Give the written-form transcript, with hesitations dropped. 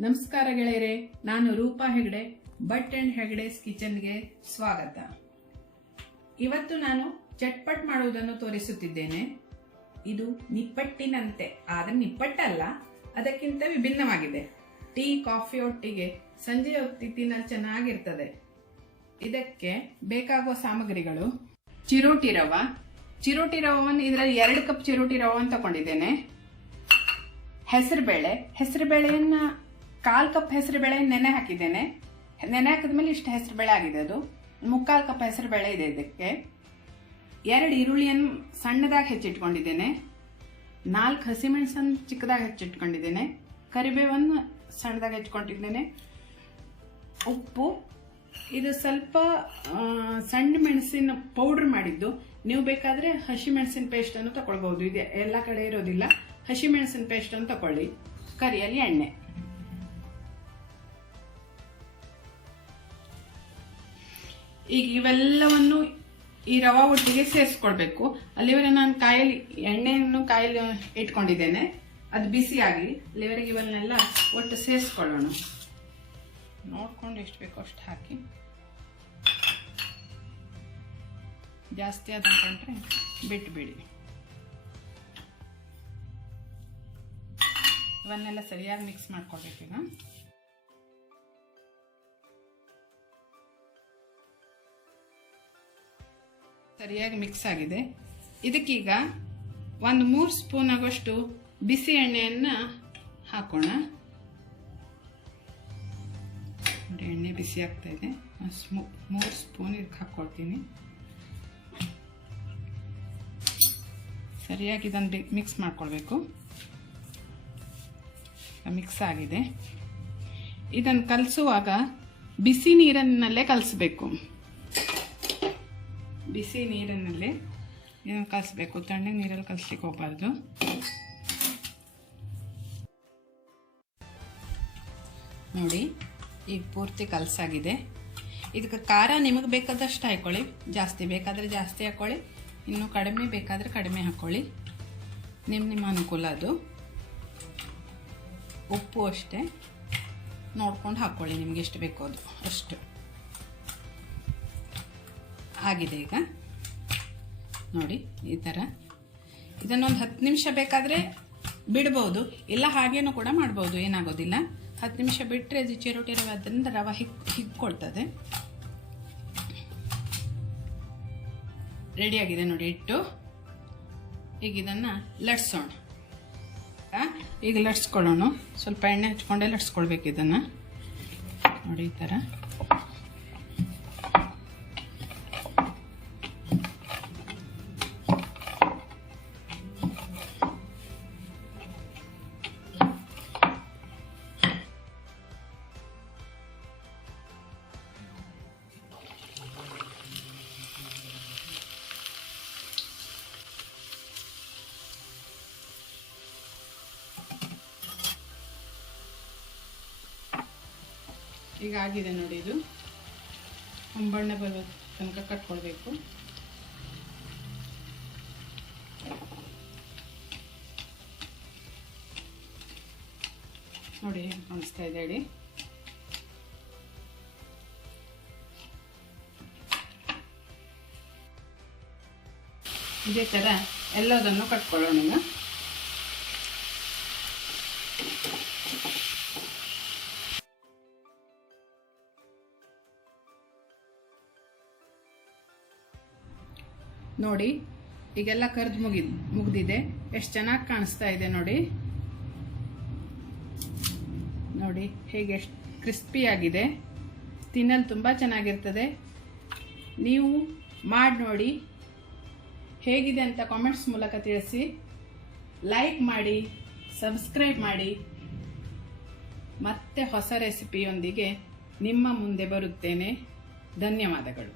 ನಮಸ್ಕಾರ ಗೆಳೆಯರೆ, ನಾನು ರೂಪಾ ಹೆಗ್ಡೆ, ಬಟ್ ಅಂಡ್ ಹೆಗ್ಡೆಸ್ ಕಿಚನ್ಗೆ ಸ್ವಾಗತ. ಇವತ್ತು ನಾನು ಚಟ್ಪಟ್ ಮಾಡುವುದನ್ನು ತೋರಿಸುತ್ತಿದ್ದೇನೆ. ಇದು ನಿಪ್ಪಟ್ಟಿನಂತೆ, ಆದರೆ ನಿಪ್ಪಟ್ಟಲ್ಲ, ಅದಕ್ಕಿಂತ ವಿಭಿನ್ನವಾಗಿದೆ. ಟೀ ಕಾಫಿ ಒಟ್ಟಿಗೆ ಸಂಜೆ ಹೊತ್ತಿ ತಿನ್ನಲು ಚೆನ್ನಾಗಿರ್ತದೆ. ಇದಕ್ಕೆ ಬೇಕಾಗುವ ಸಾಮಗ್ರಿಗಳು: ಚಿರೋಟಿ ರವವನ್ನು ಇದರಲ್ಲಿ 2 ಕಪ್ ಚಿರೋಟಿ ರವವನ್ನು ತಗೊಂಡಿದ್ದೇನೆ. ಹೆಸರುಬೇಳೆಯನ್ನ 1/4 ಕಪ್ ಹೆಸರುಬೇಳೆ ನೆನೆ ಹಾಕಿದ್ದೇನೆ. ನೆನೆ ಹಾಕಿದ್ಮೇಲೆ ಇಷ್ಟು ಹೆಸರುಬೇಳೆ ಆಗಿದೆ. ಅದು 3/4 ಕಪ್ ಹೆಸರುಬೇಳೆ ಇದೆ. ಇದಕ್ಕೆ 2 ಈರುಳ್ಳಿಯನ್ನು ಸಣ್ಣದಾಗಿ ಹೆಚ್ಚಿಟ್ಕೊಂಡಿದ್ದೇನೆ. 4 ಹಸಿಮೆಣಸನ್ನು ಚಿಕ್ಕದಾಗಿ ಹೆಚ್ಚಿಟ್ಕೊಂಡಿದ್ದೇನೆ. ಕರಿಬೇವನ್ನು ಸಣ್ಣದಾಗಿ ಹೆಚ್ಚಿಕೊಂಡಿದ್ದೇನೆ. ಉಪ್ಪು, ಇದು ಸ್ವಲ್ಪ ಸಣ್ಣ ಮೆಣಸಿನ ಪೌಡರ್ ಮಾಡಿದ್ದು. ನೀವು ಬೇಕಾದ್ರೆ ಹಸಿಮೆಣಸಿನ ಪೇಸ್ಟ್ ಅನ್ನು ತಗೊಳ್ಬಹುದು. ಇದೆ ಎಲ್ಲ ಕಡೆ ಇರೋದಿಲ್ಲ. ಹಸಿಮೆಣಸಿನ ಪೇಸ್ಟ್ ಅನ್ನು ತಗೊಳ್ಳಿ. ಕರಿಯಲ್ಲಿ ಎಣ್ಣೆ. ಈಗ ಇವೆಲ್ಲವನ್ನು ಈ ರವಾ ಒಟ್ಟಿಗೆ ಸೇರಿಸ್ಕೊಳ್ಬೇಕು. ಅಲ್ಲಿವರೆಗೆ ನಾನು ಎಣ್ಣೆಯನ್ನು ಕಾಯಲ್ಲಿ ಇಟ್ಕೊಂಡಿದ್ದೇನೆ. ಅದು ಬಿಸಿ ಆಗಲಿ. ಅಲ್ಲಿವರೆಗೆ ಇವನ್ನೆಲ್ಲ ಒಟ್ಟು ಸೇರಿಸ್ಕೊಳ್ಳೋಣ. ನೋಡ್ಕೊಂಡು ಎಷ್ಟು ಬೇಕೋ ಅಷ್ಟು ಹಾಕಿ. ಜಾಸ್ತಿ ಅನ್ಕೊಂಡ್ರೆ ಬಿಟ್ಬಿಡಿ. ಇವನ್ನೆಲ್ಲ ಸರಿಯಾಗಿ ಮಿಕ್ಸ್ ಮಾಡ್ಕೊಳ್ಬೇಕೀಗ. ಸರಿಯಾಗಿ ಮಿಕ್ಸ್ ಆಗಿದೆ. ಇದಕ್ಕೀಗ 3 ಸ್ಪೂನ್ ಆಗುವಷ್ಟು ಬಿಸಿ ಎಣ್ಣೆಯನ್ನ ಹಾಕೋಣ. ಎಣ್ಣೆ ಬಿಸಿ ಆಗ್ತಾ ಇದೆ. 3 ಸ್ಪೂನ್ ಇದಕ್ಕೆ ಹಾಕೊಳ್ತೀನಿ. ಸರಿಯಾಗಿ ಇದನ್ನು ಮಿಕ್ಸ್ ಮಾಡ್ಕೊಳ್ಬೇಕು. ಮಿಕ್ಸ್ ಆಗಿದೆ. ಇದನ್ನು ಕಲಸುವಾಗ ಬಿಸಿ ನೀರನ್ನಲ್ಲೇ ಕಲಸಬೇಕು. ಬಿಸಿ ನೀರಿನಲ್ಲೇ ಇದನ್ನು ಕಲಸಬೇಕು. ತಣ್ಣಗೆ ನೀರಲ್ಲಿ ಕಲಸ್ಲಿಕ್ಕೆ ಹೋಗಬಾರ್ದು. ನೋಡಿ, ಈಗ ಪೂರ್ತಿ ಕಲಸಾಗಿದೆ. ಇದಕ್ಕೆ ಖಾರ ನಿಮಗೆ ಬೇಕಾದಷ್ಟು ಹಾಕೊಳ್ಳಿ. ಜಾಸ್ತಿ ಬೇಕಾದರೆ ಜಾಸ್ತಿ ಹಾಕೊಳ್ಳಿ, ಇನ್ನು ಕಡಿಮೆ ಬೇಕಾದರೆ ಕಡಿಮೆ ಹಾಕೊಳ್ಳಿ. ನಿಮ್ಮ ಅನುಕೂಲ ಅದು. ಉಪ್ಪು ಅಷ್ಟೇ ನೋಡ್ಕೊಂಡು ಹಾಕೊಳ್ಳಿ, ನಿಮ್ಗೆ ಎಷ್ಟು ಬೇಕೋ ಅದು ಅಷ್ಟು. ಆಗಿದೆ ಈಗ ನೋಡಿ ಈ ಥರ. ಇದನ್ನೊಂದು 10 ನಿಮಿಷ ಬೇಕಾದರೆ ಬಿಡ್ಬೋದು, ಇಲ್ಲ ಹಾಗೇನೂ ಕೂಡ ಮಾಡ್ಬೋದು, ಏನಾಗೋದಿಲ್ಲ. 10 ನಿಮಿಷ ಬಿಟ್ಟರೆ ಅದು ಚಿರೋಟಿ ರವೆ ಅದರಿಂದ ರವೆ ಹಿಗ್ಕೊಳ್ತದೆ. ರೆಡಿಯಾಗಿದೆ ನೋಡಿ ಹಿಟ್ಟು. ಈಗ ಇದನ್ನು ಲಟ್ಸೋಣ. ಈಗ ಲಟ್ಸ್ಕೊಳ್ಳೋಣ. ಸ್ವಲ್ಪ ಎಣ್ಣೆ ಹಚ್ಕೊಂಡೆ ಲಟ್ಸ್ಕೊಳ್ಬೇಕು ಇದನ್ನು. ನೋಡಿ ಈ ಥರ. ಈಗ ಆಗಿದೆ ನೋಡಿ. ಇದು ಹೊಂಬಣ್ಣ ಬರೋ ತನಕ ಕಟ್ಕೊಳ್ಬೇಕು. ನೋಡಿ ಕಾಣಿಸ್ತಾ ಇದೆ ಹೇಳಿ. ಇದೇ ಥರ ಎಲ್ಲದನ್ನು ಕಟ್ಕೊಳ್ಳೋಣ. ನೋಡಿ ಈಗೆಲ್ಲ ಕರ್ದು ಮುಗ್ದಿದೆ. ಎಷ್ಟು ಚೆನ್ನಾಗಿ ಕಾಣಿಸ್ತಾ ಇದೆ ನೋಡಿ. ನೋಡಿ ಹೇಗೆ ಎಷ್ಟು ಕ್ರಿಸ್ಪಿ ಆಗಿದೆ. ತಿನ್ನಲು ತುಂಬ ಚೆನ್ನಾಗಿರ್ತದೆ. ನೀವು ಮಾಡಿ ನೋಡಿ, ಹೇಗಿದೆ ಅಂತ ಕಾಮೆಂಟ್ಸ್ ಮೂಲಕ ತಿಳಿಸಿ. ಲೈಕ್ ಮಾಡಿ, ಸಬ್ಸ್ಕ್ರೈಬ್ ಮಾಡಿ. ಮತ್ತೆ ಹೊಸ ರೆಸಿಪಿಯೊಂದಿಗೆ ನಿಮ್ಮ ಮುಂದೆ ಬರುತ್ತೇನೆ. ಧನ್ಯವಾದಗಳು.